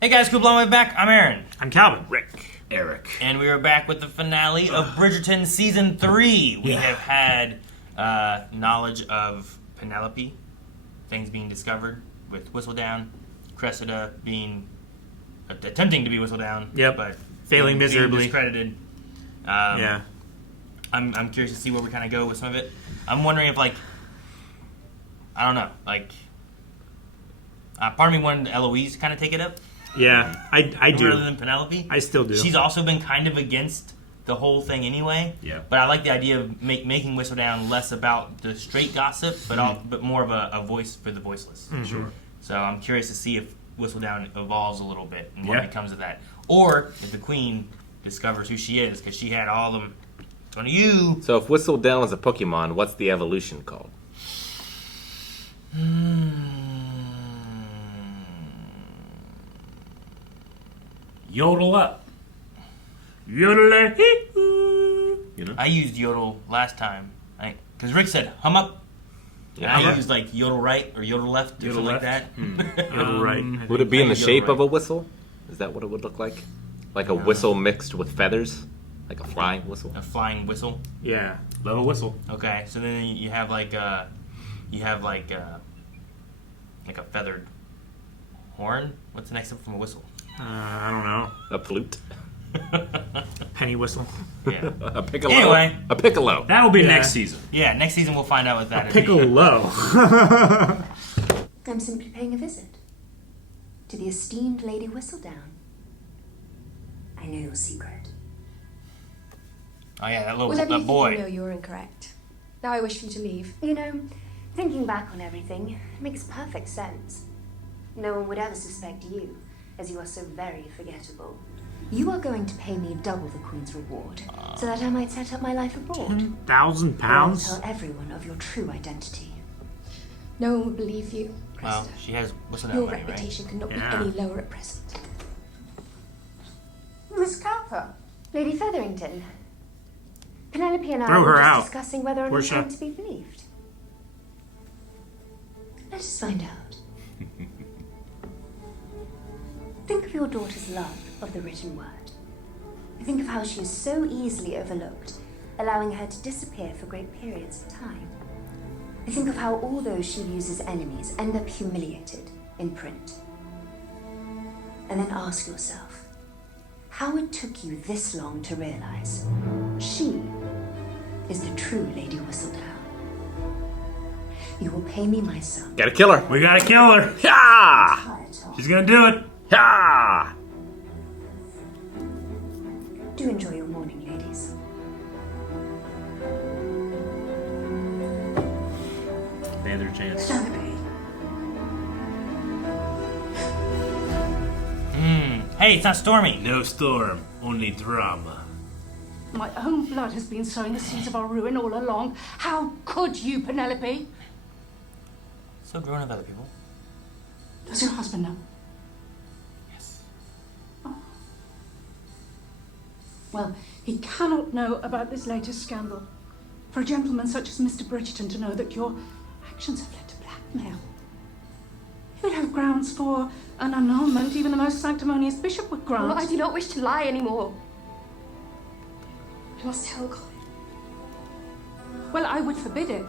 Hey guys, cool blowing back. I'm Aaron. I'm Calvin. Rick. Eric. And we are back with the finale of Bridgerton Season 3. We have had knowledge of Penelope, things being discovered with Whistledown, Cressida being attempting to be Whistledown, but failing miserably, discredited. I'm curious to see where we kind of go with some of it. I'm wondering if, I don't know, part of me wanted Eloise to kind of take it up. Yeah, I do. Rather than Penelope. I still do. She's also been kind of against the whole thing anyway. Yeah. But I like the idea of making Whistledown less about the straight gossip, but more of a voice for the voiceless. Mm-hmm. Sure. So I'm curious to see if Whistledown evolves a little bit and what becomes of that. Or if the Queen discovers who she is, because she had all of them. It's one of you. So if Whistledown is a Pokemon, what's the evolution called? Yodel up. Yodel. You know? I used yodel last time. Because Rick said hum up. And I used yodel right or yodel left or Yodel something left? like that. Yodel right. Would it be in the Yodel shape right. of a whistle? Is that what it would look like? Like a whistle mixed with feathers? Like a flying whistle? A flying whistle. Yeah. Love a whistle. Okay, so then you have a feathered horn. What's the next step from a whistle? I don't know. A flute? Penny whistle. Yeah. A piccolo? Anyway. A piccolo. That will be Yeah. next season. Yeah, next season we'll find out what that is. Piccolo. I'm simply paying a visit to the esteemed Lady Whistledown. I know your secret. Oh yeah, that Well, let me that boy. think you know you're incorrect. Now I wish for you to leave. You know, thinking back on everything, it makes perfect sense. No one would ever suspect you, as you are so very forgettable. You are going to pay me double the Queen's reward, so that I might set up my life abroad. £10,000? I'll tell everyone of your true identity. No one would believe you, Well, Cressida. she has Whistledown Your money, right? reputation cannot Yeah. be any lower at present. Miss Cowper. Lady Featherington. Penelope and I Throw were her just out. discussing whether I'm Portia. going to be believed. Let us find out. Think of your daughter's love of the written word. Think of how she is so easily overlooked, allowing her to disappear for great periods of time. Think of how all those she views as enemies end up humiliated in print. And then ask yourself, how it took you this long to realize she is the true Lady Whistledown. You will pay me my sum. Gotta kill her. We gotta kill her. Yeah! She's gonna do it. Yeah! Do enjoy your morning, ladies. They had their chance. Hey, it's not Stormy. No storm, only drama. My own blood has been sowing the seeds of our ruin all along. How could you, Penelope? So grown of other people. Does your husband know? Yes. Well, he cannot know about this latest scandal. For a gentleman such as Mr. Bridgerton to know that your actions have led to blackmail. He would have grounds for an annulment, even the most sanctimonious bishop would grant. Well, I do not wish to lie anymore. I must tell Colin. Well, I would forbid it.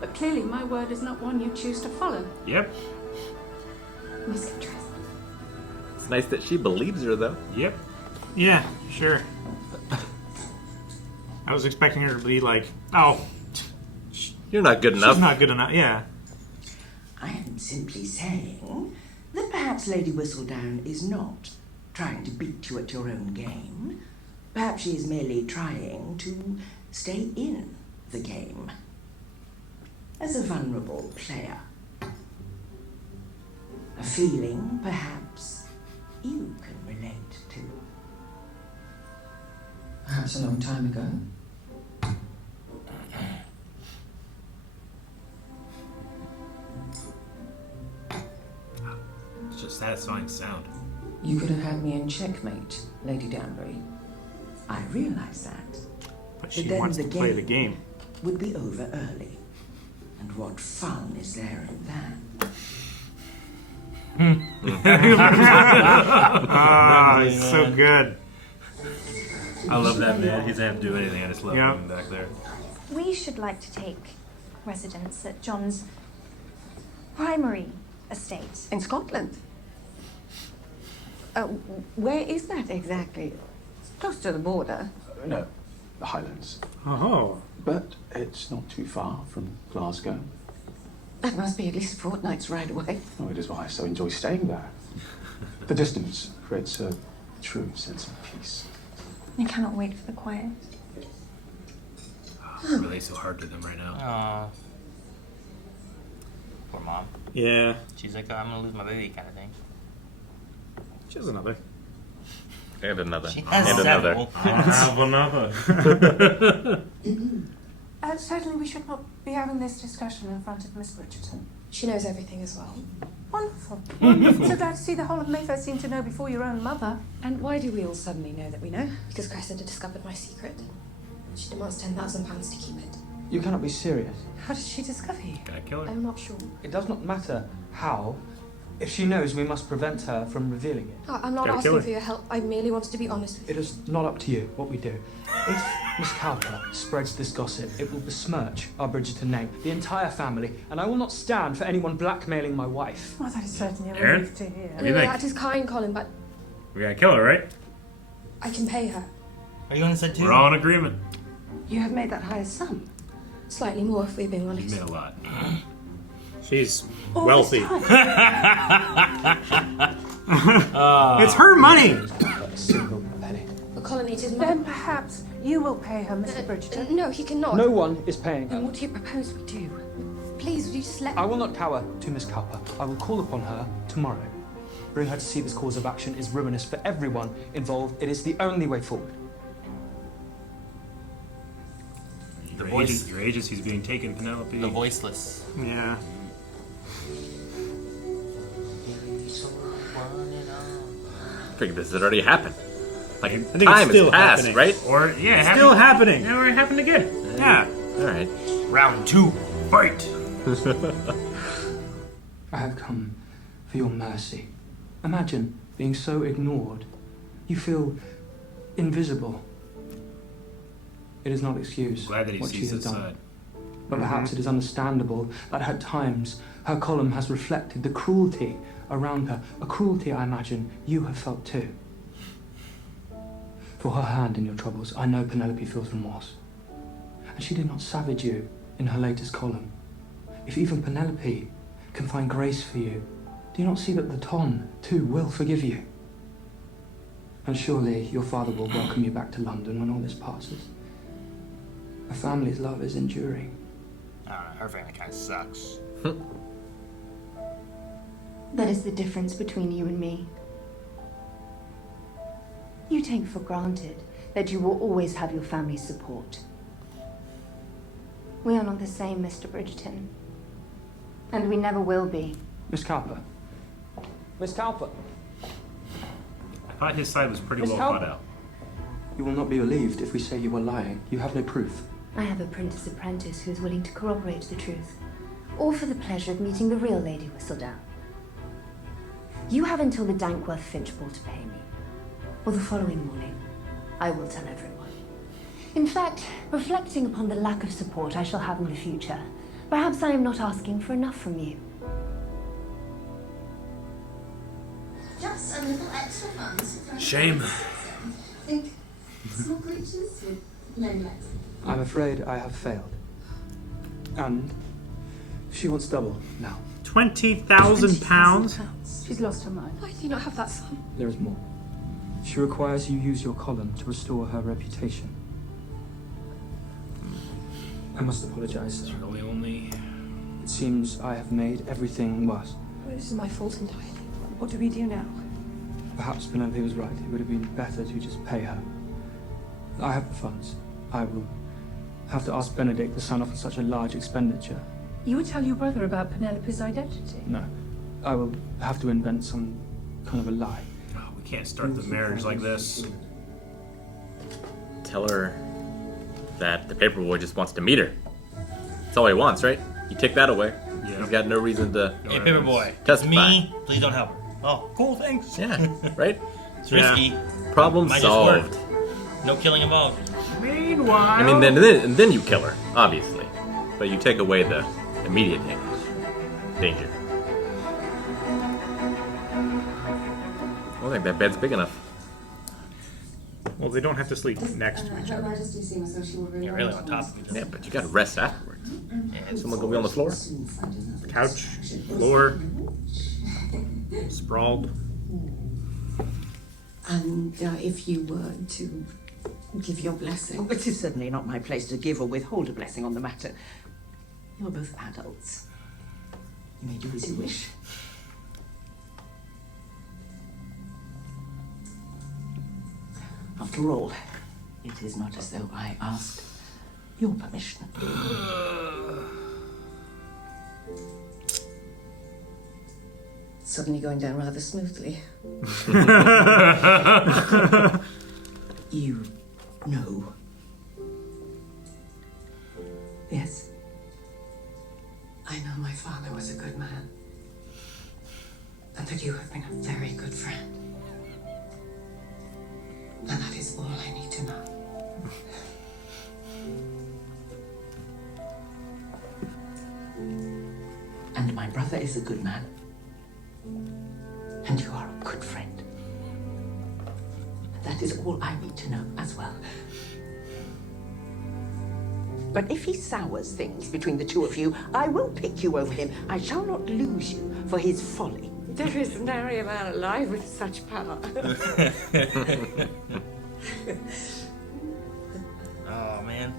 But clearly my word is not one you choose to follow. Yep. You must get dressed. It's nice that she believes her, though. Yep. Yeah, sure. I was expecting her to be like, oh, You're not good enough. she's not good enough. Yeah. I am simply saying that perhaps Lady Whistledown is not trying to beat you at your own game. Perhaps she is merely trying to stay in the game. As a vulnerable player. A feeling, perhaps, you can relate to. Perhaps a long time ago. It's just satisfying sound. You could have had me in Checkmate, Lady Danbury. I realize that. But she then wants the to play the game. would be over early. And what fun is there in that? Ah, he's so good. I love that man. He doesn't have to do anything. I just love Yeah. him back there. We should like to take residence at John's primary estate. In Scotland? Where is that exactly? It's close to the border. No, the Highlands. Oh. But it's not too far from Glasgow. That must be at least a fortnight's ride away. Oh, it is why I so enjoy staying there. The distance creates a true sense of peace. I cannot wait for the quiet. I relate so hard to them right now. Aw. Poor mom. Yeah. She's like, I'm gonna lose my baby kind of thing. She has another. And another. She has And another. several. I'll have another. Certainly we should not be having this discussion in front of Miss Bridgerton. She knows everything as well. Wonderful. Wonderful. So glad to see the whole of Mayfair seem to know before your own mother. And why do we all suddenly know that we know? Because Cressida discovered my secret. She demands £10,000 to keep it. You cannot be serious. How did she discover you? Gotta kill her. I'm not sure. It does not matter how. If she knows, we must prevent her from revealing it. I'm not Gotta kill asking her. for your help. I merely wanted to be honest with you. It is not up to you what we do. If Miss Cowper spreads this gossip, it will besmirch our Bridgerton name, the entire family, and I will not stand for anyone blackmailing my wife. Well, that is certainly a Aaron? relief to hear. What do you think? That is kind, Colin, but We gotta kill her, right? I can pay her. Are you on the set too? We're all in agreement. You have made that higher sum. Slightly more, if we're being You honest. made a lot. She's All wealthy. this time. It's her money. Not a single penny. But Colin, it is my... Then perhaps you will pay her, Mr. Bridgerton. No, he cannot. No one is paying Then her. what do you propose we do? Please, would you just let I will not cower to Miss Cowper. I will call upon her tomorrow. Bring her to see this course of action is ruinous for everyone involved. It is the only way forward. Your agency's being taken, Penelope. The voiceless. Yeah. I figured this had already happened. Like, I think time it's still has passed, happening. right? Or, yeah, Still happening. Yeah, it happened again. Yeah. Alright. Round 2. Fight! I have come for your mercy. Imagine being so ignored. You feel invisible. It is not excuse Glad that he what she sees has his done. side. But perhaps it is understandable that at times her column has reflected the cruelty around her. A cruelty I imagine you have felt too. For her hand in your troubles, I know Penelope feels remorse. And she did not savage you in her latest column. If even Penelope can find grace for you, do you not see that the Ton, too, will forgive you? And surely your father will welcome you back to London when all this passes. A family's love is enduring. I don't know, her family kind of sucks. That is the difference between you and me. You take for granted that you will always have your family's support. We are not the same, Mr. Bridgerton. And we never will be. Miss Cowper. Miss Cowper. I thought his side was pretty Miss well Cowper. thought out. You will not be believed if we say you were lying. You have no proof. I have a prentice apprentice who is willing to corroborate the truth. All for the pleasure of meeting the real Lady Whistledown. You have until the Dankworth Finch ball to pay me. Or the following morning, I will tell everyone. In fact, reflecting upon the lack of support I shall have in the future, perhaps I am not asking for enough from you. Just a little extra funds. Shame. Think small creatures with no legs. I'm afraid I have failed. And she wants double now. £20,000. She's lost her mind. Why do you not have that sum? There is more. She requires you use your column to restore her reputation. I must apologize, sir. Really only... It seems I have made everything worse. Well, this is my fault entirely. What do we do now? Perhaps Penelope was right. It would have been better to just pay her. I have the funds. I will have to ask Benedict to sign off on such a large expenditure. You would tell your brother about Penelope's identity. No. I will have to invent some kind of a lie. Oh, we can't start the marriage like this. Tell her that the paperboy just wants to meet her. That's all he wants, right? You take that away. Yeah. He's got no reason to Hey, Paperboy. It's testify. me. Please don't help her. Oh, cool, thanks. Yeah, right? It's risky. Problem Might solved. just work. No killing involved. Meanwhile... I mean, then you kill her, obviously. But you take away the immediate danger. I don't think that bed's big enough. Well, they don't have to sleep next to each Her other. Majesty seems so she will Yeah, really on top of each other. Yeah, but you gotta rest afterwards. Yeah, Someone gonna be on the floor? Couch, floor, sprawled. And if you were to give your blessing, which is certainly not my place to give or withhold a blessing on the matter, you're both adults. You may do as you wish. After all, it is not as though I asked your permission. Suddenly going down rather smoothly. You know. Yes. I know my father was a good man. And that you have been a very good friend. And that is all I need to know. And my brother is a good man. And you are a good friend. And that is all I need to know as well. But if he sours things between the two of you, I will pick you over him. I shall not lose you for his folly. There is nary a man alive with such power. Oh, man.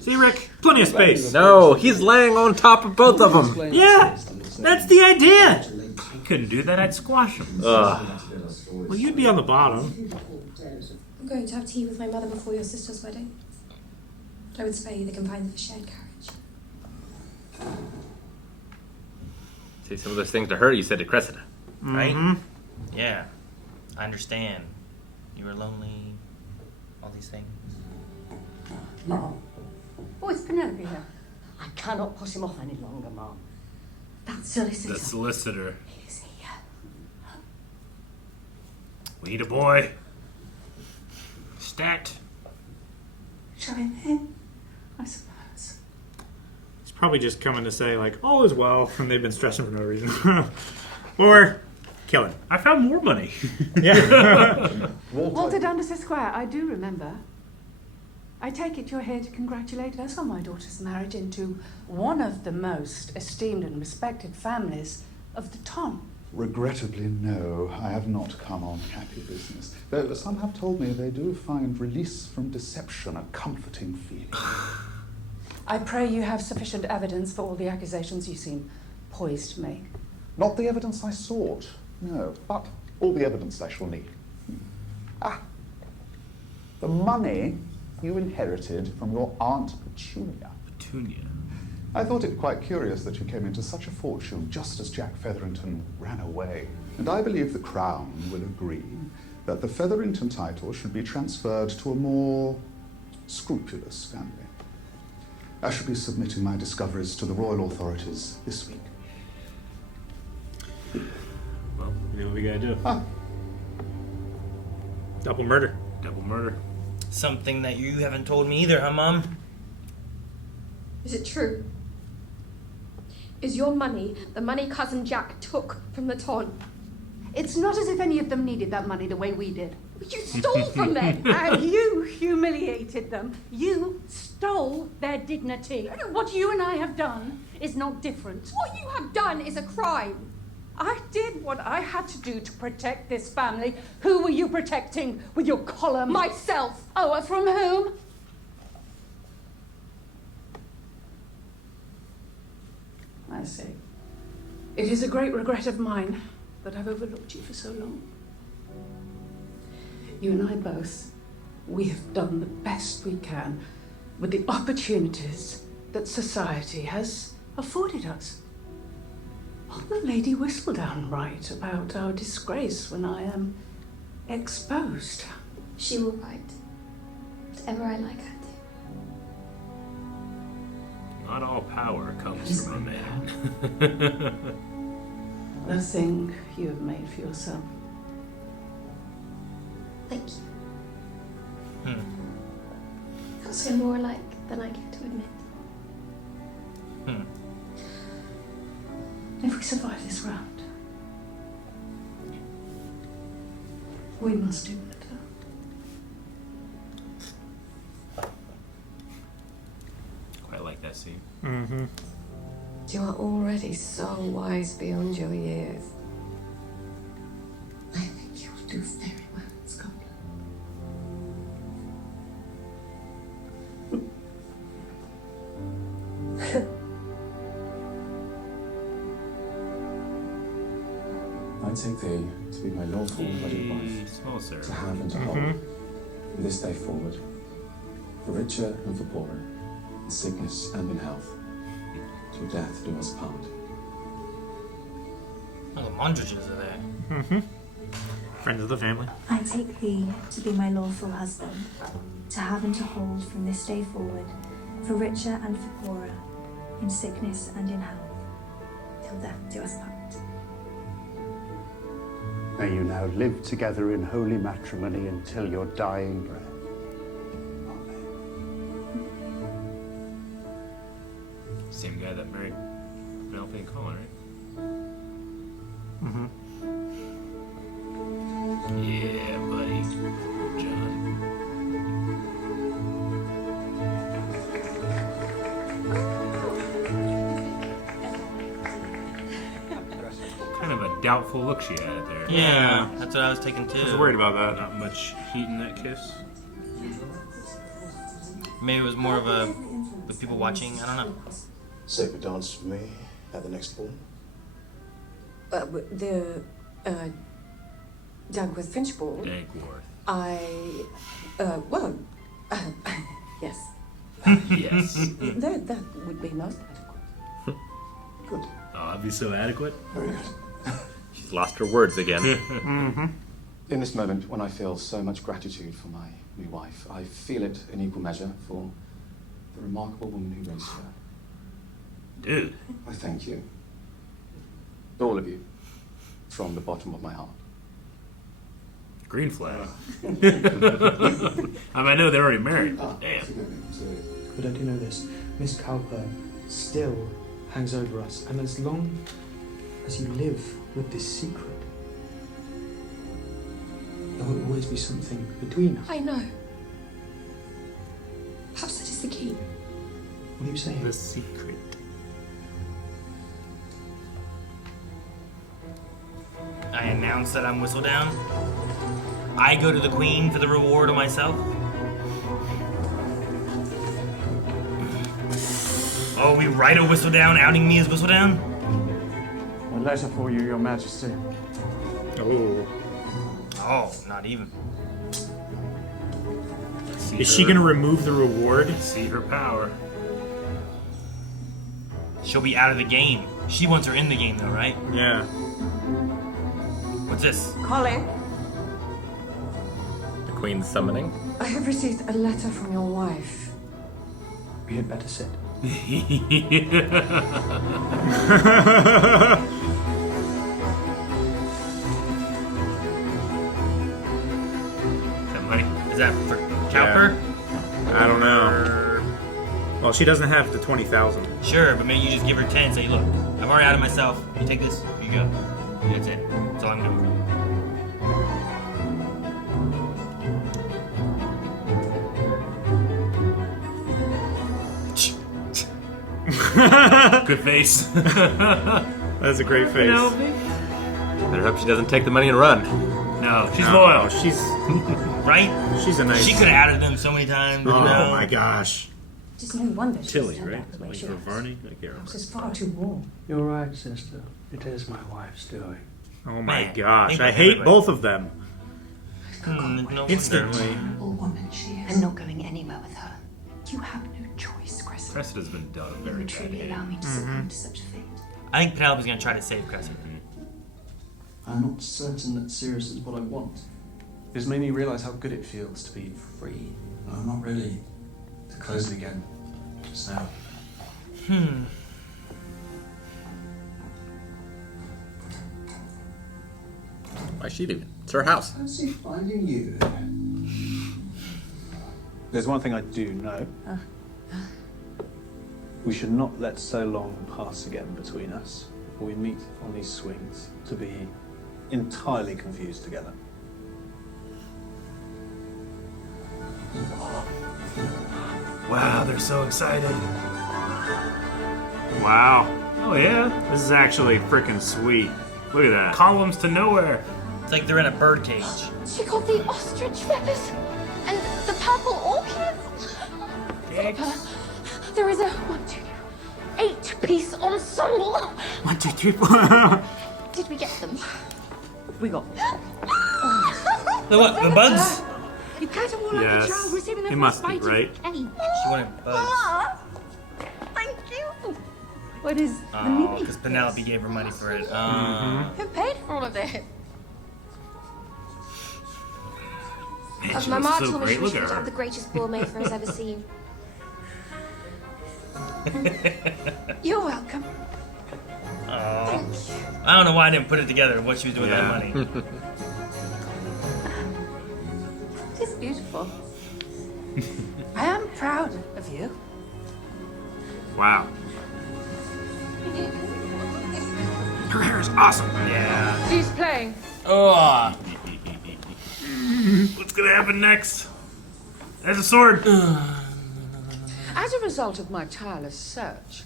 See, Rick? Plenty of space. No, he's laying on top of both of them. Yeah, that's the idea. I couldn't do that. I'd squash him. Well, you'd be on the bottom. I'm going to have tea with my mother before your sister's wedding. I would spare you the confinement of a shared carriage. Say some of those things to her you said to Cressida. Right? Mm-hmm. Yeah. I understand. You were lonely. All these things. Mom. Oh, it's Penelope here. I cannot push him off any longer, Mom. That solicitor. The solicitor. Is he here? We need a boy. Stat. Show him in, I suppose. He's probably just coming to say, like, all is well, and they've been stressing for no reason. Or kill him. I found more money. Yeah. Walter Dundas Esquire, I do remember. I take it you're here to congratulate us on my daughter's marriage into one of the most esteemed and respected families of the Ton. Regrettably, no. I have not come on happy business. Though some have told me they do find release from deception a comforting feeling. I pray you have sufficient evidence for all the accusations you seem poised to make. Not the evidence I sought, no, but all the evidence I shall need. The money you inherited from your Aunt Petunia. Petunia. I thought it quite curious that you came into such a fortune just as Jack Featherington ran away. And I believe the Crown will agree that the Featherington title should be transferred to a more scrupulous family. I shall be submitting my discoveries to the royal authorities this week. Well, you know what we gotta do. Double murder. Double murder. Something that you haven't told me either, huh, Mom? Is it true? Is your money the money Cousin Jack took from the Ton? It's not as if any of them needed that money the way we did. You stole from them! And you humiliated them. You stole their dignity. What you and I have done is not different. What you have done is a crime. I did what I had to do to protect this family. Who were you protecting with your column? Myself. Oh, from whom? I see. It is a great regret of mine that I've overlooked you for so long. You and I both, we have done the best we can with the opportunities that society has afforded us. What will Lady Whistledown write about our disgrace when I am exposed? She will write whatever I like her to. Not all power comes from a man. The thing you have made for yourself. Thank you. That's so more alike than I care to admit. If we survive this round, we must do better. Quite like that scene. Mm-hmm. You are already so wise beyond your years. I think you'll do very well in Scotland. I take thee to be my lawful wedded wife, Small sir. to have and to hold, from this day forward, for richer and for poorer, in sickness and in health, till death do us part. Oh, the Mondridges are there. Mm-hmm. Friends of the family. I take thee to be my lawful husband, to have and to hold from this day forward, for richer and for poorer, in sickness and in health, till death do us part. May you now live together in holy matrimony until your dying breath. Same guy that married Penelope and Colin, right? Mm-hmm. Yeah, buddy. John. Kind of a doubtful look she had there. Yeah, that's what I was taking too. I was worried about that. Not much heat in that kiss. Maybe it was more of a with people watching. I don't know. Save a dance for me at the next ball. The Dagworth Finch ball. Dagworth. Yes. Yes. That would be most adequate. Good. Oh, I'd be so adequate. Very good. She's lost her words again. Mm-hmm. In this moment, when I feel so much gratitude for my new wife, I feel it in equal measure for the remarkable woman who raised her. Dude. I thank you. All of you. From the bottom of my heart. Green flag. I know they're already married. Damn. But I do know this. Miss Cowper still hangs over us, and as long as you live with this secret, there will always be something between us. I know. Perhaps that is the key. What are you saying? The secret. I announce that I'm Whistledown. I go to the Queen for the reward of myself. Oh, we write a Whistledown outing me as Whistledown? A letter for you, Your Majesty. Oh. Oh, not even. Is she gonna remove the reward? See her power. She'll be out of the game. She wants her in the game, though, right? Yeah. What's this? Colin, The Queen's summoning. I have received a letter from your wife. We had better sit. Is that for Cowper? I don't know. Well, she doesn't have the 20,000. Sure, but maybe you just give her 10 and say, look, I've already outed myself. You take this, you go. That's it. That's all I'm doing. Good face. That's a great face. Better hope she doesn't take the money and run. No, she's loyal. She's right. She's a nice. She could have outed them so many times. Oh you know? my gosh. Just no wonder she's Tilly, turned right? out the way Like she for has. Varney? I can't remember. It's just far too warm. You're right, sister. It is my wife's doing. Oh my Man, gosh. think I of hate everybody. both of them. No Instantly. Terrible woman she is. I'm not going anywhere with her. You have no choice, Cressida. Cressida's been done a You very would bad truly hand. allow me to succumb to such a fate. I think Penelope's gonna try to save Cressida. I'm not certain that Sirius is what I want. It's made me realise how good it feels to be free. I'm not ready to close it again just now. Why's she leaving? It's her house. Fancy finding you. There's one thing I do know. We should not let so long pass again between us, or we meet on these swings to be entirely confused together. Wow, they're so excited. Wow. Oh yeah. This is actually freaking sweet. Look at that. Columns to nowhere. It's like they're in a birdcage. She got the ostrich feathers and the purple orchids. There is a 8-piece ensemble. 1, 2, 3, 4. Did we get them? We got The what? The bugs? You cut them all like Yes. a child receiving their It first must be, bite right? of cake. She wanted bugs. Thank you. What is Oh, because Penelope gave her money for it. Who paid for all of this? Man, As she my looks mom so told me great. she was Look at going to her. have the greatest ball Mayfair has ever seen. You're welcome. Oh. I don't know why I didn't put it together what she was doing with that money. It's beautiful. I am proud of you. Wow. Her hair is awesome. Yeah. Who's playing? Oh. What's gonna happen next? There's a sword. As a result of my tireless search,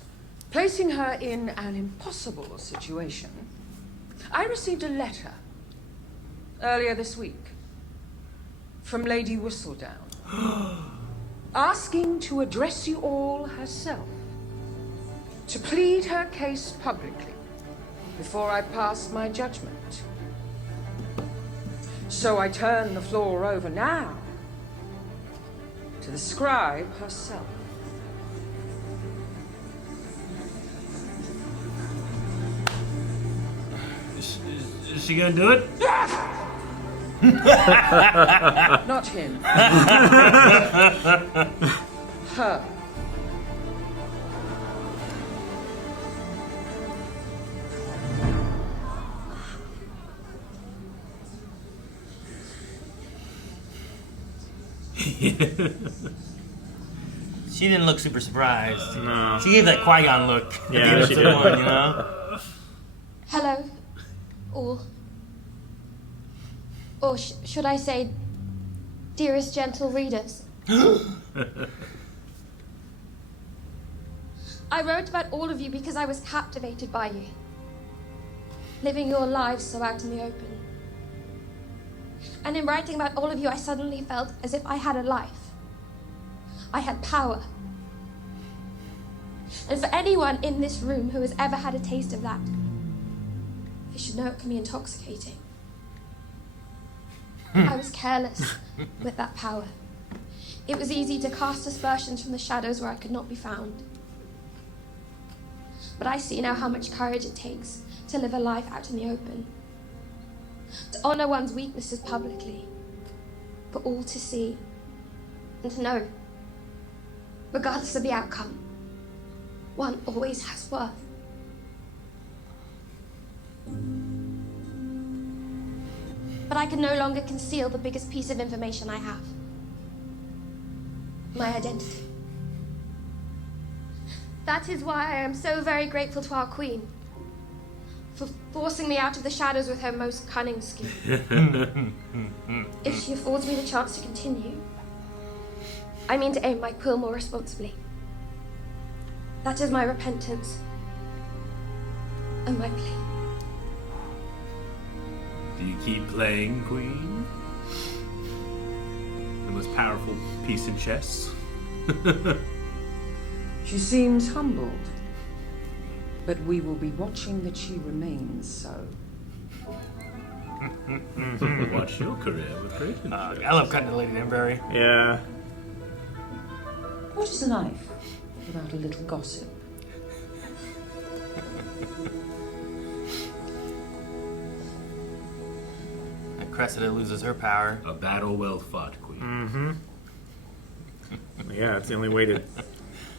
placing her in an impossible situation, I received a letter earlier this week from Lady Whistledown asking to address you all herself, to plead her case publicly before I pass my judgment. So I turn the floor over now to the scribe herself. Is she gonna do it? Not him. Her. She didn't look super surprised. No. She gave that Qui-Gon look. Yeah, At she the did. one, you know? Hello, all. Or should I say, dearest gentle readers? I wrote about all of you because I was captivated by you, living your lives so out in the open. And in writing about all of you, I suddenly felt as if I had a life. I had power. And for anyone in this room who has ever had a taste of that, they should know it can be intoxicating. I was careless with that power. It was easy to cast aspersions from the shadows where I could not be found. But I see now how much courage it takes to live a life out in the open. To honor one's weaknesses publicly, for all to see and to know, regardless of the outcome, one always has worth. But I can no longer conceal the biggest piece of information I have. My identity. That is why I am so very grateful to our queen for forcing me out of the shadows with her most cunning scheme. If she affords me the chance to continue, I mean to aim my quill more responsibly. That is my repentance and my plea. Do you keep playing, Queen? The most powerful piece in chess. She seems humbled, but we will be watching that she remains so. Watch your career with great interest. I love cutting to Lady Danbury. Yeah. What is a knife without a little gossip? And Cressida loses her power. A battle well fought, Queen. Mm-hmm. Yeah, it's the only way to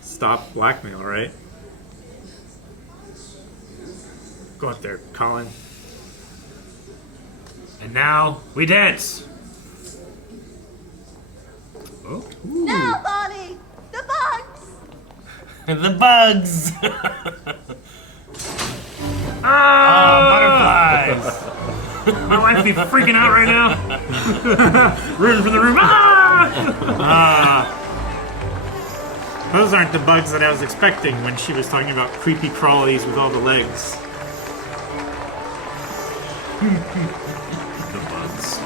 stop blackmail, right? Go up there, Colin. And now we dance. Oh. No, Bonnie! The bugs! The bugs! Butterflies! My wife be freaking out right now. Running from the room. Those aren't the bugs that I was expecting when she was talking about creepy crawlies with all the legs. The bugs.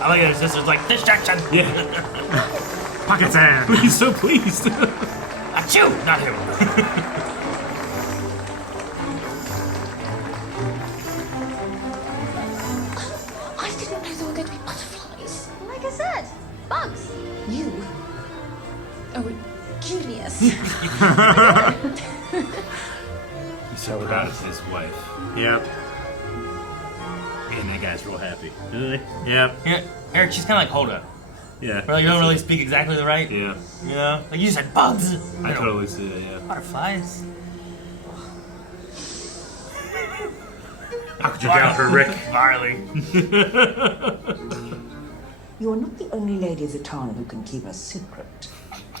I like it. Her sister's like, distraction! Yeah. Pocket sand! He's so pleased. Achoo! Not him. I didn't know there were going to be butterflies. Like I said, bugs. You? Oh, genius. He's so proud of his wife. Yep. Man, that guy's real happy. Yep. Yeah, Eric, she's kind of like Hoda. Yeah. Where like, you don't really speak exactly the right. Yeah. You know? Like you said bugs. I totally see it, yeah. Butterflies. How could you doubt her, Rick? Varley. You are not the only lady of the town who can keep a secret.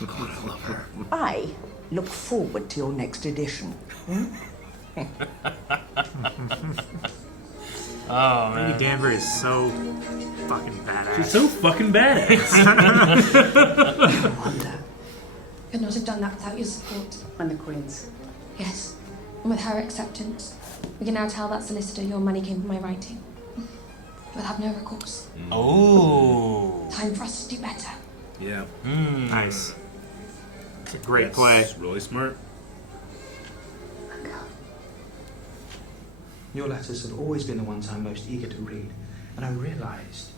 I love her. I look forward to your next edition. Oh, man. Lady Danbury is so fucking badass. She's so fucking badass. Could not have done that without your support. And the Queen's. Yes. And with her acceptance, we can now tell that solicitor your money came from my writing. We'll have no recourse. Oh. Time for us to do better. Yeah. Nice. It's a great play. It's really smart. Your letters have always been the ones I'm most eager to read, and I realized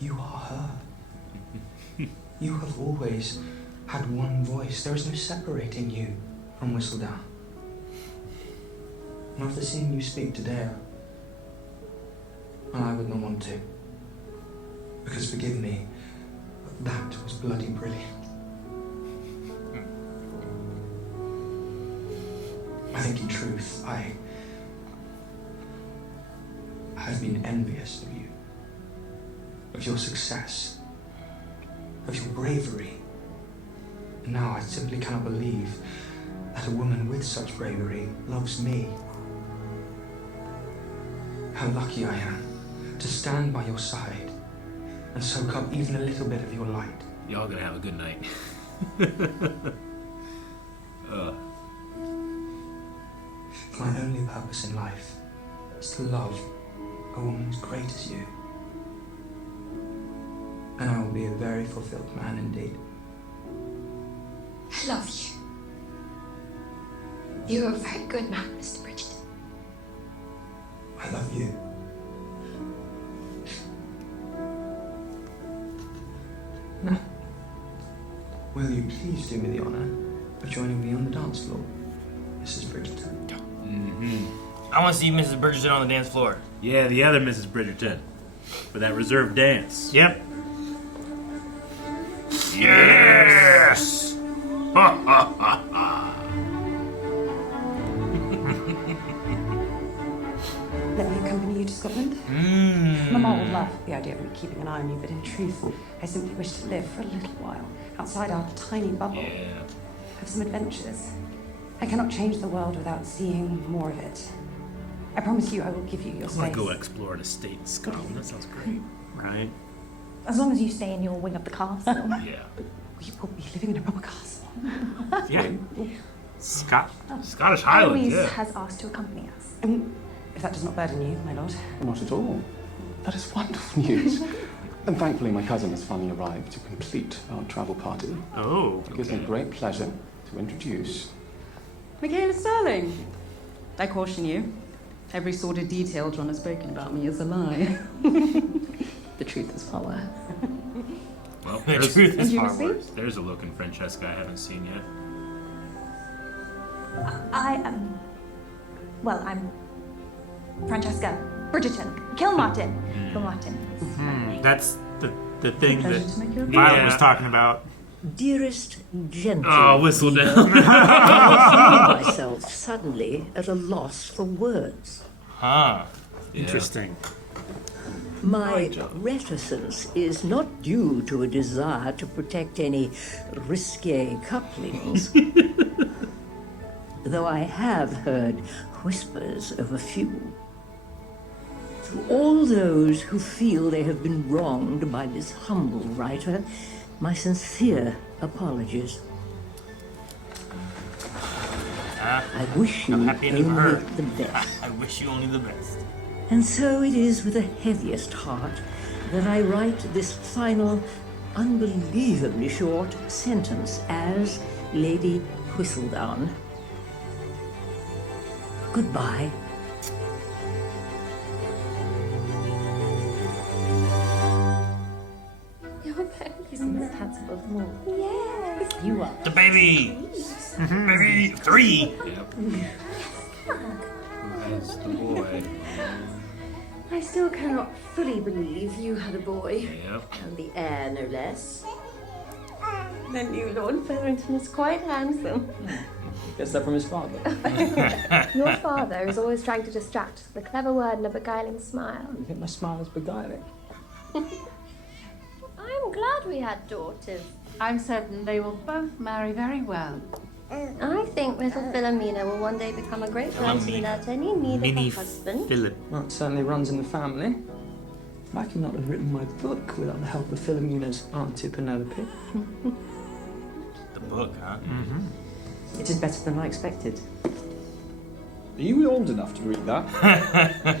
you are her. You have always had one voice. There is no separating you from Whistledown. And after seeing you speak today, well, I would not want to. Because forgive me, but that was bloody brilliant. I think in truth, I've been envious of you, of your success, of your bravery. And now I simply cannot believe that a woman with such bravery loves me. How lucky I am to stand by your side and soak up even a little bit of your light. Y'all gonna have a good night. My only purpose in life is to love a woman as great as you. And I will be a very fulfilled man indeed. I love you. You're a very good man, Mr. Bridgerton. I love you. Now, will you please do me the honor of joining me on the dance floor, Mrs. Bridgerton? I want to see Mrs. Bridgerton on the dance floor. Yeah, the other Mrs. Bridgerton. For that reserved dance. Yep. Yes! Ha ha ha ha! Let me accompany you to Scotland. Mama will love the idea of me keeping an eye on you, but in truth, I simply wish to live for a little while outside our tiny bubble. Yeah. Have some adventures. I cannot change the world without seeing more of it. I promise you I will give you your I space. want to go explore an estate in Scotland. That sounds great. Right. As long as you stay in your wing of the castle. Yeah. We will be living in a proper castle. Yeah. Scottish Highlands, Eloise yeah. has asked to accompany us. If that does not burden you, my lord. Not at all. That is wonderful news. And thankfully my cousin has finally arrived to complete our travel party. Oh. It gives me great pleasure to introduce Michaela Sterling. I caution you. Every sordid detail John has spoken about me is a lie. The truth is far worse. Well, The truth is far worse. There's a look in Francesca I haven't seen yet. I'm Francesca Bridgerton. Kilmartin. Kilmartin. That's the thing that Pleasure to make your Violet was Yeah. talking about. Dearest gentle Whistledown. reader, I found myself suddenly at a loss for words. Huh. Interesting. My reticence is not due to a desire to protect any risque couplings, though I have heard whispers of a few. To all those who feel they have been wronged by this humble writer, my sincere apologies. I wish you I'm happy only for her. the best. I wish you only the best. And so it is with the heaviest heart that I write this final, unbelievably short sentence as Lady Whistledown. Goodbye. You're very He's the most handsome of them all. Yes. You are. The baby! Baby 3! Yep. That's the boy. I still cannot fully believe you had a boy. Yep. And the heir, no less. The new Lord Featherington is quite handsome. Gets that from his father. Your father is always trying to distract us with a clever word and a beguiling smile. You think my smile is beguiling? I'm glad we had daughters. I'm certain they will both marry very well. I think little Philomena will one day become a great person without any need of a husband. Well, it certainly runs in the family. I could not have written my book without the help of Philomena's auntie Penelope. The book, huh? It is better than I expected. Are you old enough to read that?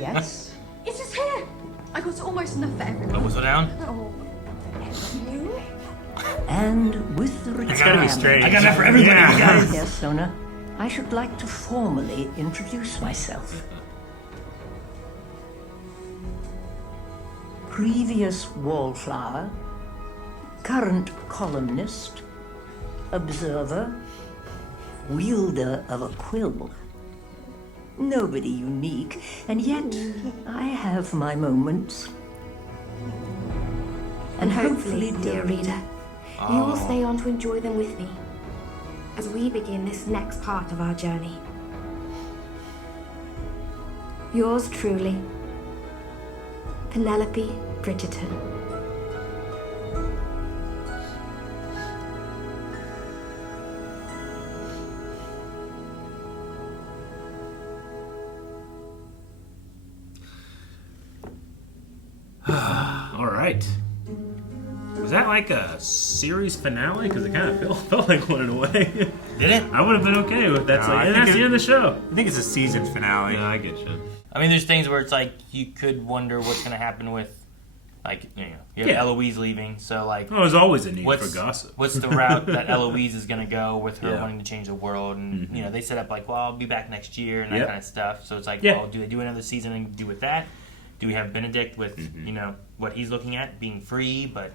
Yes. It is here. I got almost enough for everyone. A Whistledown? Oh, you? And with the return It's gotta be strange. I got enough for everybody, guys. Yes, Sona, I should like to formally introduce myself. Previous wallflower, current columnist, observer, wielder of a quill. Nobody unique, and yet I have my moments. And hopefully, dear don't- reader, you will stay on to enjoy them with me as we begin this next part of our journey. Yours truly, Penelope Bridgerton. All right. Was that like a series finale? Because it kind of felt like one in a way. Did it? I would have been okay with that. No, I Like, think that's the it- end of the show. I think it's a season finale. Yeah, I get you. I mean, there's things where it's like you could wonder what's going to happen with, like, you have Yeah. Eloise leaving, so like. Oh, there's always a need what's- for gossip. What's the route that Eloise is going to go with her Yeah. wanting to change the world? And they set up like, well, I'll be back next year and that Yep. kind of stuff. So it's like, Yeah. well, do they do another season and do with that? Do we have Benedict with what he's looking at, being free, but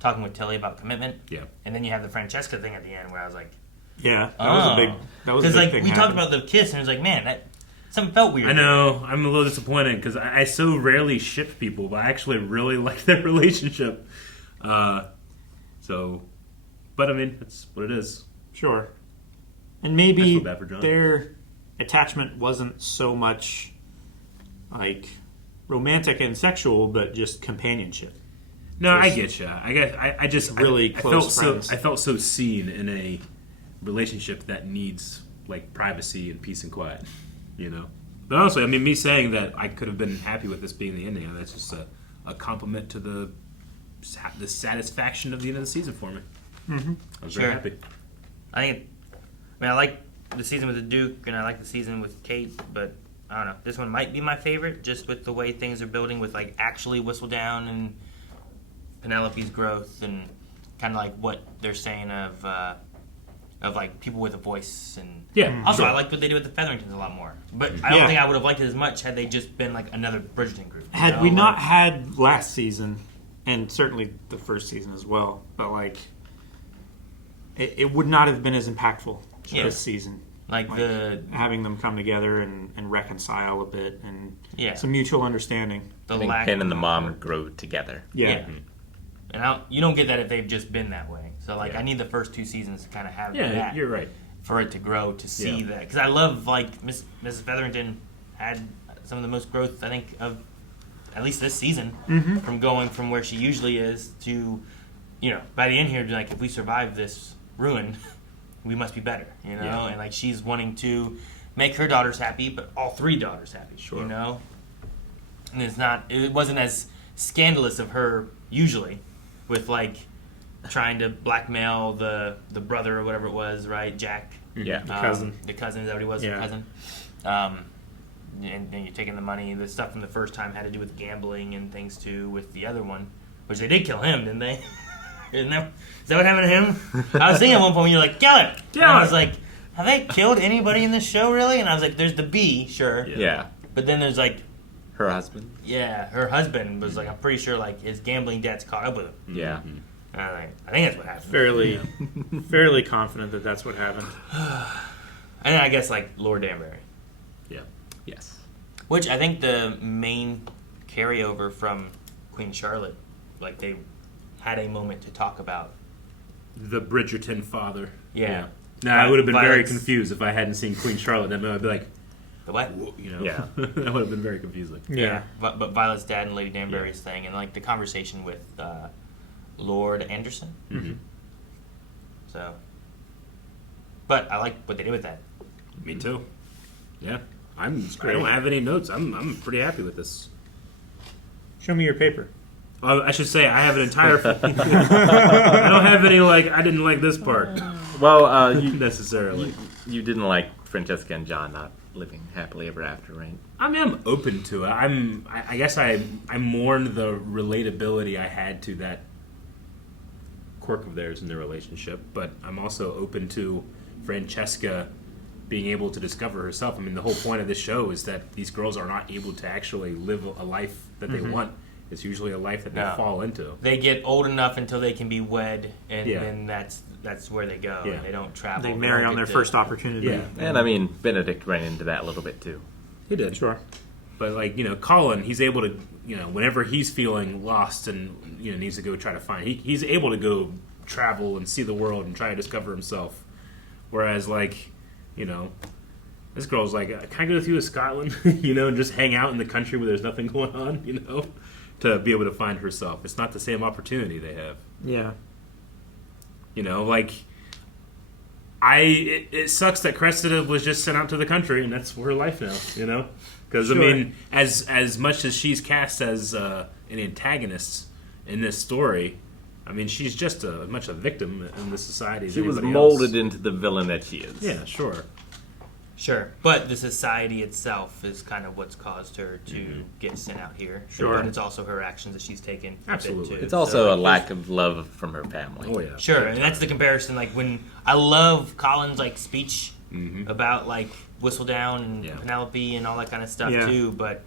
talking with Tilly about commitment? Yeah. And then you have the Francesca thing at the end where I was like, Yeah, that was a big. That was a big like thing. we talked happened. about the kiss and it was like, man, that something felt weird. I know. I'm a little disappointed because I so rarely ship people, but I actually really like their relationship. But I mean, it's what it is. Sure. And I maybe feel bad for John. their attachment wasn't so much like romantic and sexual, but just companionship. No, I get you. I just really I close felt friends. I felt so seen in a relationship that needs like privacy and peace and quiet, But honestly, I mean, me saying that I could have been happy with this being the ending, that's just a compliment to the satisfaction of the end of the season for me. Mm-hmm. I was very happy. I like the season with the Duke and I like the season with Kate, but I don't know. This one might be my favorite just with the way things are building with like actually Whistledown and Penelope's growth and kind of like what they're saying of like people with a voice and Also, I like what they did with the Featheringtons a lot more, but I don't think I would have liked it as much had they just been like another Bridgerton group. Had we not had last season, and certainly the first season as well, but like it would not have been as impactful this season. Like the having them come together and reconcile a bit and some mutual understanding. The Having lack Penn and the mom grow together. Yeah. And you don't get that if they've just been that way. So like, I need the first 2 seasons to kind of have Yeah, that. you're right. For it to grow, to see that, because I love like Mrs. Featherington had some of the most growth I think of at least this season, from going from where she usually is to, by the end here, like if we survive this ruin, we must be better, and like she's wanting to make her daughters happy, but all 3 daughters happy, and it wasn't as scandalous of her usually, with like trying to blackmail the brother or whatever it was, right? Jack. Yeah. The cousin. The cousin, is that what he was? Yeah. The cousin. And you're taking the money. The stuff from the first time had to do with gambling and things too with the other one, which they did kill him, didn't they? Is that what happened to him? I was thinking at one point when you're like, kill him! And I was like, have they killed anybody in this show really? And I was like, there's the bee, sure. Yeah. But then there's like, her husband. Yeah, her husband was like, I'm pretty sure like his gambling debt's caught up with him. Yeah. I think that's what happened. Fairly confident that that's what happened. And then I guess like Lord Danbury. Yeah. Yes. Which I think the main carryover from Queen Charlotte, like they had a moment to talk about the Bridgerton Father. Yeah. Now I would have been very Violet's- confused if I hadn't seen Queen Charlotte. Then I'd be like, the what? Yeah. That would have been very confusing. But Violet's dad and Lady Danbury's thing, and like the conversation with Lord Anderson. Mm-hmm. So, but I like what they did with that. Me too. Yeah. I don't have any notes. I'm pretty happy with this. Show me your paper. I should say I have an entire. I don't have any I didn't like this part. Well, you necessarily. You didn't like Francesca and John not living happily ever after, right? I mean, I'm open to it. I guess I mourn the relatability I had to that quirk of theirs in their relationship, but I'm also open to Francesca being able to discover herself. I mean, the whole point of this show is that these girls are not able to actually live a life that they want. It's usually a life that they fall into. They get old enough until they can be wed, and then that's where they go. Yeah. And they don't travel. They marry on their first opportunity. Yeah. And I mean, Benedict ran into that a little bit too. He did. Sure. But Colin, he's able to, whenever he's feeling lost and needs to go try to find, he's able to go travel and see the world and try to discover himself. Whereas this girl's like, can I go with you to Scotland? And just hang out in the country where there's nothing going on, to be able to find herself. It's not the same opportunity they have. Yeah. It sucks that Cressida was just sent out to the country, and that's her life now, Because, Sure. I mean, as much as she's cast as an antagonist in this story, I mean, she's just as much a victim in this society as She was anybody molded else. into the villain that she is. Yeah, sure. Sure, but the society itself is kind of what's caused her to get sent out here. Sure. But it's also her actions that she's taken. Absolutely. Too. It's also a lack of love from her family. Oh, yeah. Sure, and that's the comparison. Like when I love Colin's speech about Whistledown and Penelope and all that kind of stuff too. But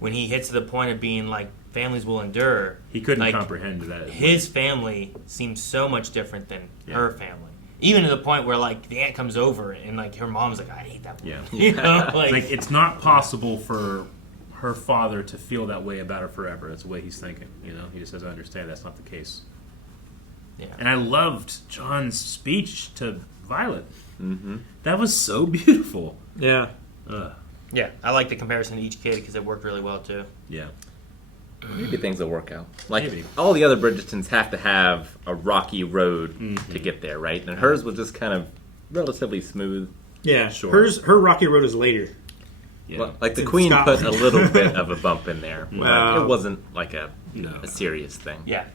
when he hits the point of being like families will endure, He couldn't comprehend that. His family seems so much different than her family. Even to the point where the aunt comes over and her mom's like, I hate that woman. Yeah. It's not possible for her father to feel that way about her forever. That's the way he's thinking. He just doesn't understand that's not the case. Yeah. And I loved John's speech to Violet. Mm-hmm. That was so beautiful. Yeah. Yeah, I like the comparison to each kid because it worked really well too. Yeah. Maybe things will work out. Maybe. All the other Bridgertons have to have a rocky road to get there, right? And hers was just kind of relatively smooth. Yeah, Sure. Her rocky road is later. Yeah. Well, the It's in Queen Scotland. put a little bit of a bump in there. But Wow. it wasn't a serious thing. Yeah,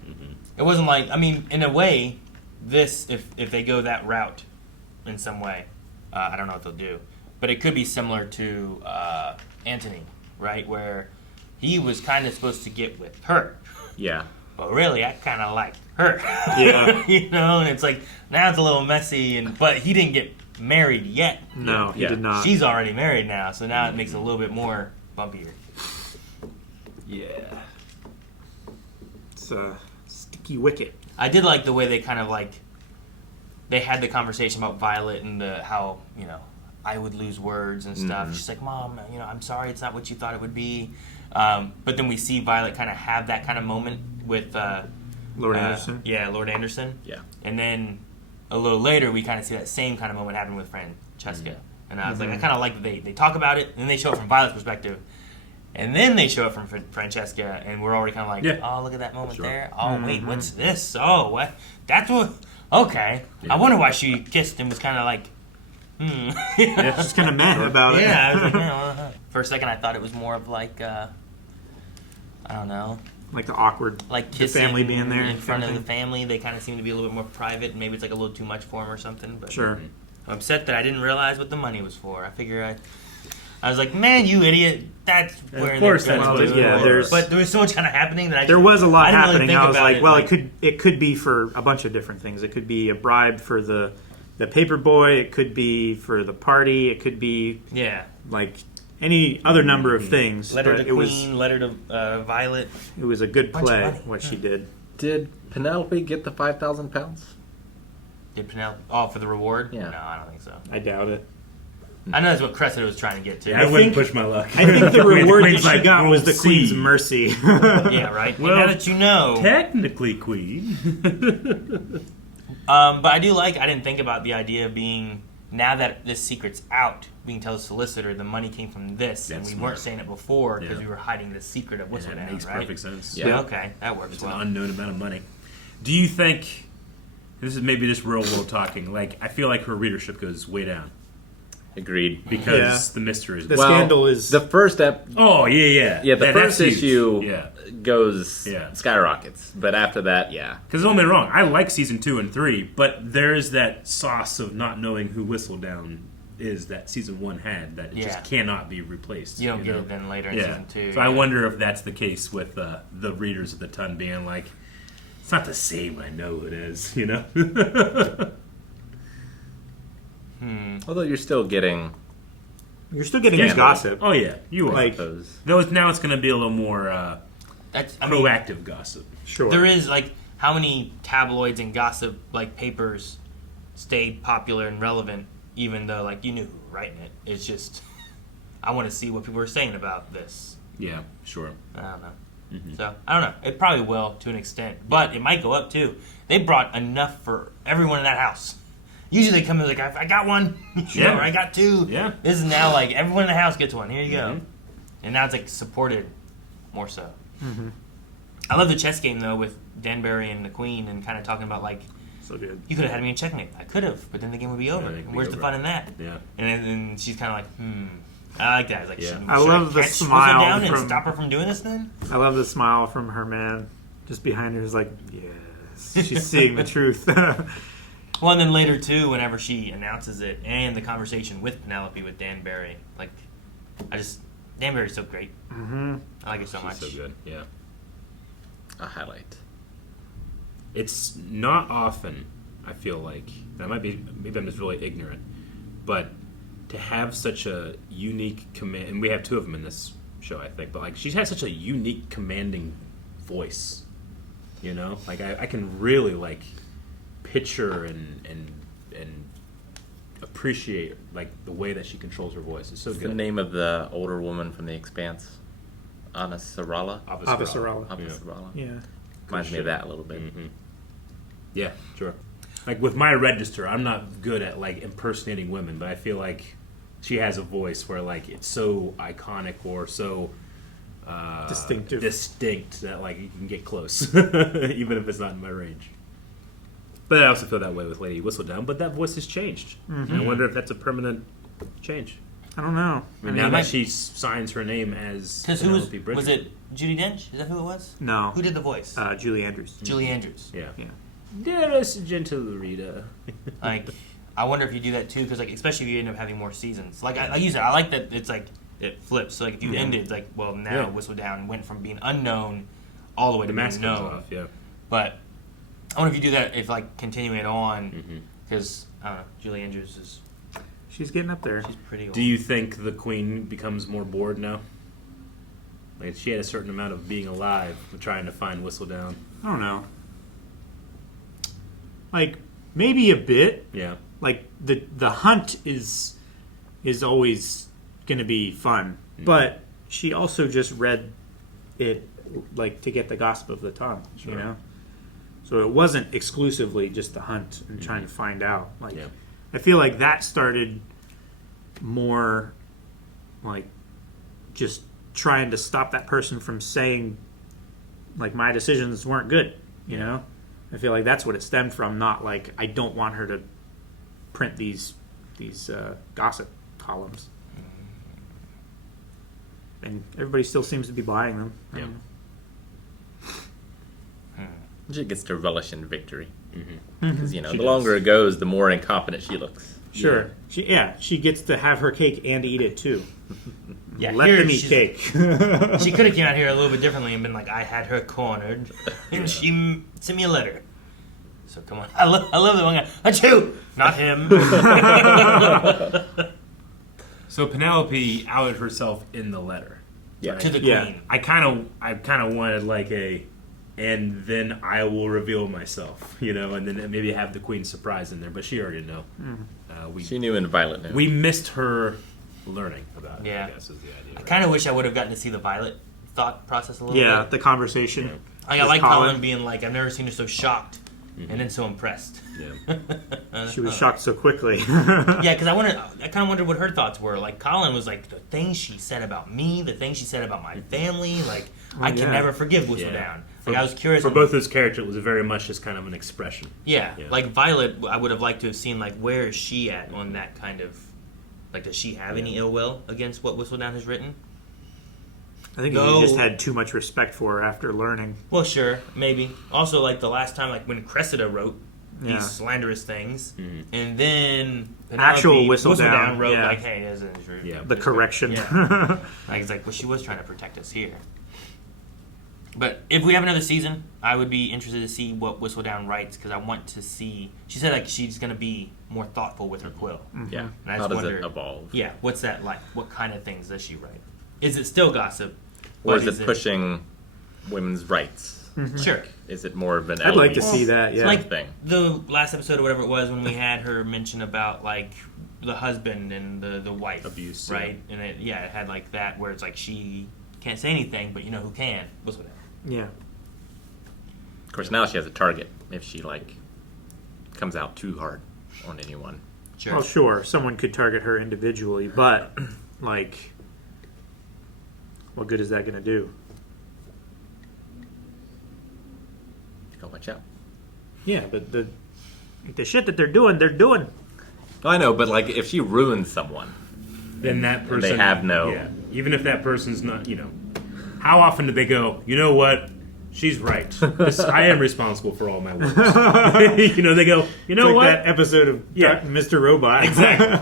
it wasn't in a way, this if they go that route in some way, I don't know what they'll do, but it could be similar to Antony, right, where he was kind of supposed to get with her. Yeah. But really, I kind of liked her. Yeah. And it's now it's a little messy, but he didn't get married yet. No, he did not. She's already married now, so now it makes it a little bit more bumpier. Yeah. It's a sticky wicket. I did like the way they kind of they had the conversation about Violet and how I would lose words and stuff. She's like, Mom, I'm sorry, it's not what you thought it would be. But then we see Violet kind of have that kind of moment with Lord Anderson. Yeah, Lord Anderson. Yeah. And then a little later, we kind of see that same kind of moment happen with Francesca. And I was like, I kind of like that they talk about it, and then they show it from Violet's perspective. And then they show it from Francesca, and we're already kind of like, oh, look at that moment there. Oh, wait, what's this? Oh, what? That's what... Okay. I wonder why she kissed and was kind of like, Yeah, she's kind of mad about it. Yeah, I was like, for a second, I thought it was more of like, I don't know. Like the awkward, like the kissing family being there in front of the family. They kind of seem to be a little bit more private, and maybe it's like a little too much for him or something. But Sure. I'm upset that I didn't realize what the money was for. I figure I was like, man, you idiot! That's where of course they're that's gonna what do it it. is. But there was so much kind of happening that There was a lot I didn't really happening. think I was about like, well, it could be for a bunch of different things. It could be a bribe for the paper boy. It could be for the party. It could be like any other number of things. Letter but to it was, Queen, letter to Violet. It was a good Bunch of play money. what she did. Did Penelope get the 5,000 pounds? Did Penelope? Oh, for the reward? Yeah. No, I don't think so. I doubt it. I know that's what Cressida was trying to get to. Yeah, I wouldn't push my luck. I think the reward that Queen's she like, got was the we'll Queen's see. mercy. Yeah, right. Well, and now that you know, technically Queen. But I do like. I didn't think about the idea of being now that this secret's out. We can tell the solicitor the money came from this, and we weren't saying it before because we were hiding the secret of Whistledown. That makes right? perfect sense. Yeah. Okay, that works. It's well. an unknown amount of money. Do you think this is maybe just real world talking? Like, I feel like her readership goes way down. Agreed. Because the mystery is The scandal is the first Oh yeah. Yeah, the That- first that's huge. issue Yeah. goes skyrockets, but after that, Because don't get me wrong, I like season 2 and 3, but there's that sauce of not knowing who Whistledown is that season 1 had that it just cannot be replaced. You don't get know? it then later in season 2. So I wonder if that's the case with the readers of the Ton being like, it's not the same. I know it is. You know. Although you're still getting his Scandal. gossip. Oh yeah, you are. Like, Though now it's going to be a little more proactive gossip. Sure. There is like how many tabloids and gossip like papers stayed popular and relevant, even though like you knew who was writing it. It's just I want to see what people are saying about this. Yeah, sure. I don't know. So I don't know. It probably will to an extent, but it might go up too. They brought enough for everyone in that house. Usually they come in like, I got one, or I got two. Yeah. This is now like everyone in the house gets one. Here you go. And now it's like supported more so. I love the chess game though with Danbury and the Queen and kind of talking about like, so good. You could have had me in Checkmate. I could have, but then the game would be over. it'd be Where's the over. fun in that? Yeah. And then she's kind of like, I like that. It's like, should I love the catch smile down and from- stop her from doing this then? I love the smile from her man. Just behind her is like, yes, she's seeing the truth. Well, and then later too, whenever she announces it, and the conversation with Penelope with Danbury, like, Danbury's so great. I like it so much. So good, yeah. a highlight. It's not often, I feel like, that might be, maybe I'm just really ignorant, but to have such a unique command, and we have two of them in this show, I think, but like she has such a unique commanding voice, you know? Like I can really like picture and appreciate like the way that she controls her voice. It's so What's good. the name of the older woman from The Expanse? Avasarala? Avasarala. Yeah. Reminds me of that a little bit. Yeah, sure. Like with my register, I'm not good at like impersonating women, but I feel like she has a voice where like it's so iconic or so distinct that like you can get close, even if it's not in my range. But I also feel that way with Lady Whistledown. But that voice has changed. And I wonder if that's a permanent change. I don't know. I mean, now that she signs her name as Because who Penelope was Bridgerton. it? Judi Dench? Is that who it was? No. Who did the voice? Julie Andrews. Julie Andrews. Yeah. Yeah. Dearest gentle Rita. Like, I wonder if you do that too, because like, especially if you end up having more seasons. Like, I use it. I like that it's like it flips. So like, if you ended, it's like, well, now Whistledown went from being unknown all the way to being mask comes known. off, yeah. But I wonder if you do that, if like continuing it on, because I don't know, Julie Andrews is. She's getting up there. She's pretty old. Do you think the Queen becomes more bored now? Like she had a certain amount of being alive, trying to find Whistledown. I don't know. Like maybe a bit. Yeah. Like the hunt is always going to be fun, but she also just read it like to get the gossip of the tongue. You know, So it wasn't exclusively just the hunt and trying to find out. Like, I feel like that started more like just trying to stop that person from saying, like, my decisions weren't good, you know? I feel like that's what it stemmed from, not like, I don't want her to print these gossip columns. And everybody still seems to be buying them. Yeah. She gets to relish in victory. Because, you know, the longer it goes, the more incompetent she looks. Sure. She gets to have her cake and eat it, too. Yeah, Let them eat cake. She could have came out here a little bit differently and been like, I had her cornered, and she sent me a letter. So come on, I love the one guy. Achoo! Not him. So Penelope outed herself in the letter. Yeah, to the queen. I kind of wanted like and then I will reveal myself, you know, and then maybe have the queen surprise in there, but she already know. She knew and Violet knew. We missed her learning about it. Yeah, I guess is the idea. I kind of wish I would have gotten to see the Violet thought process a little bit. Yeah, the conversation. Like, I like Colin being like, I've never seen her so shocked and then so impressed. Yeah, she was shocked so quickly. Yeah, because I kind of wondered what her thoughts were. Like, Colin was like, the things she said about me, the things she said about my family, like, I can never forgive Whistledown. Like, I was curious. For both those characters, it was very much just kind of an expression. Yeah, like Violet, I would have liked to have seen, like, where is she at on that kind of, like, does she have any ill will against what Whistledown has written? I think he just had too much respect for her after learning. Well, sure, maybe. Also, like, the last time, like, when Cressida wrote these slanderous things, and then actual Whistledown wrote, like, hey, this isn't true. Yeah, the correction. Yeah. Like, it's like, well, she was trying to protect us here. But if we have another season, I would be interested to see what Whistledown writes, because I want to see... She said, like, she's going to be more thoughtful with her quill. Yeah. And I How just does wonder, it evolve? Yeah, what's that like? What kind of things does she write? Is it still gossip? Or is it pushing women's rights? Sure. Is it more of an I'd like to see that, yeah. Like thing? the last episode or whatever it was when we had her mention about, like, the husband and the wife. Abuse. Right? And it had, like, that where it's like she can't say anything, but you know who can? Whistledown. Yeah. Of course, now she has a target if she, like, comes out too hard on anyone. Sure. Well, sure. Someone could target her individually, but, like, what good is that going to do? Gotta watch out. Yeah, but the shit that they're doing. I know, but, like, if she ruins someone, then that person... they have no... Yeah, even if that person's not, you know... How often do they go, you know what? She's right. I am responsible for all my words. You know, they go, you know it's like what? that episode of Mr. Robot. Exactly.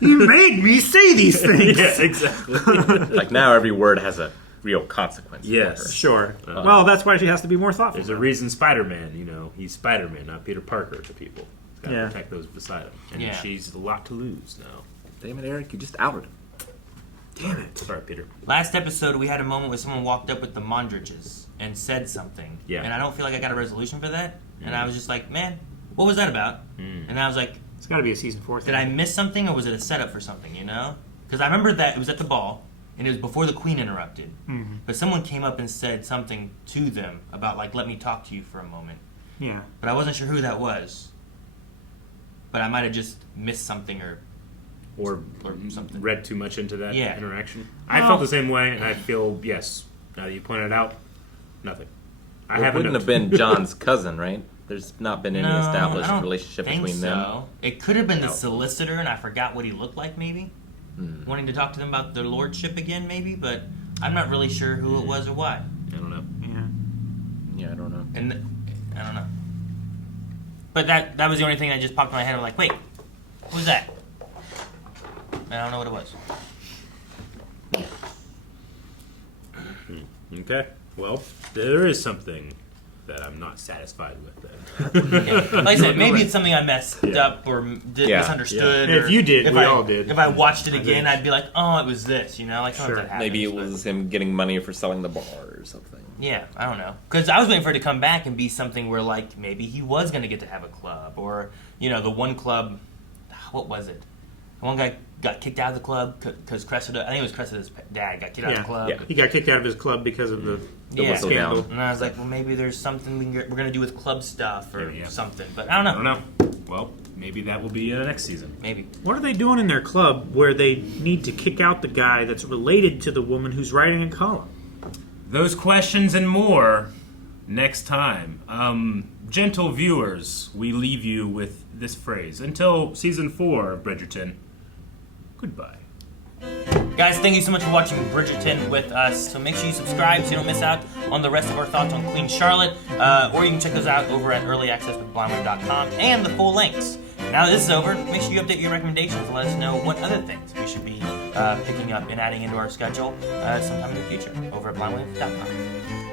You made me say these things. Yeah, exactly. Like, now every word has a real consequence. Yes. For her. Sure. Well, that's why she has to be more thoughtful. There's a reason Spider-Man, you know, he's Spider-Man, not Peter Parker to people. He's got to protect those beside him. And she's a lot to lose now. Damn it, Eric, you just outed him. Damn it. Sorry, Peter. Last episode, we had a moment where someone walked up with the Mondridges and said something. Yeah. And I don't feel like I got a resolution for that. And I was just like, man, what was that about? And I was like... It's got to be a season 4 thing. Did I miss something, or was it a setup for something, you know? Because I remember that it was at the ball, and it was before the queen interrupted. But someone came up and said something to them about, like, let me talk to you for a moment. Yeah. But I wasn't sure who that was. But I might have just missed something or something. Read too much into that interaction. I Well- felt the same way, and I feel, yes, now that you pointed it out, nothing. It wouldn't have been John's cousin, right? There's not been any established I don't relationship think between them. so. It could have been the solicitor, and I forgot what he looked like, maybe. Wanting to talk to them about their lordship again, maybe, but I'm not really sure who it was or why. I don't know. Yeah, I don't know. And I don't know. But that was the only thing that just popped in my head. I'm like, wait, who's that? I don't know what it was. Okay. Well, there is something that I'm not satisfied with then. Like I said, maybe it's something I messed up or misunderstood. Yeah. Or If you did, we I, all did. If I watched it again, I'd be like, oh, it was this, you know? Like, sometimes that happens. Maybe it was him getting money for selling the bar or something. Yeah, I don't know. Because I was waiting for it to come back and be something where, like, maybe he was going to get to have a club. Or, you know, the one club, what was it? One guy got kicked out of the club because Cressida, I think it was Cressida's dad, got kicked out of the club. He got kicked out of his club because of the scandal. And I was like, well, maybe there's something we're going to do with club stuff or something. But I don't know. Well, maybe that will be next season. Maybe. What are they doing in their club where they need to kick out the guy that's related to the woman who's writing a column? Those questions and more next time. Gentle viewers, we leave you with this phrase. Until season 4 of Bridgerton, goodbye. Guys, thank you so much for watching Bridgerton with us. So make sure you subscribe so you don't miss out on the rest of our thoughts on Queen Charlotte. Or you can check those out over at earlyaccesswithblindwave.com and the full links. Now that this is over, make sure you update your recommendations and let us know what other things we should be picking up and adding into our schedule sometime in the future over at blindwave.com.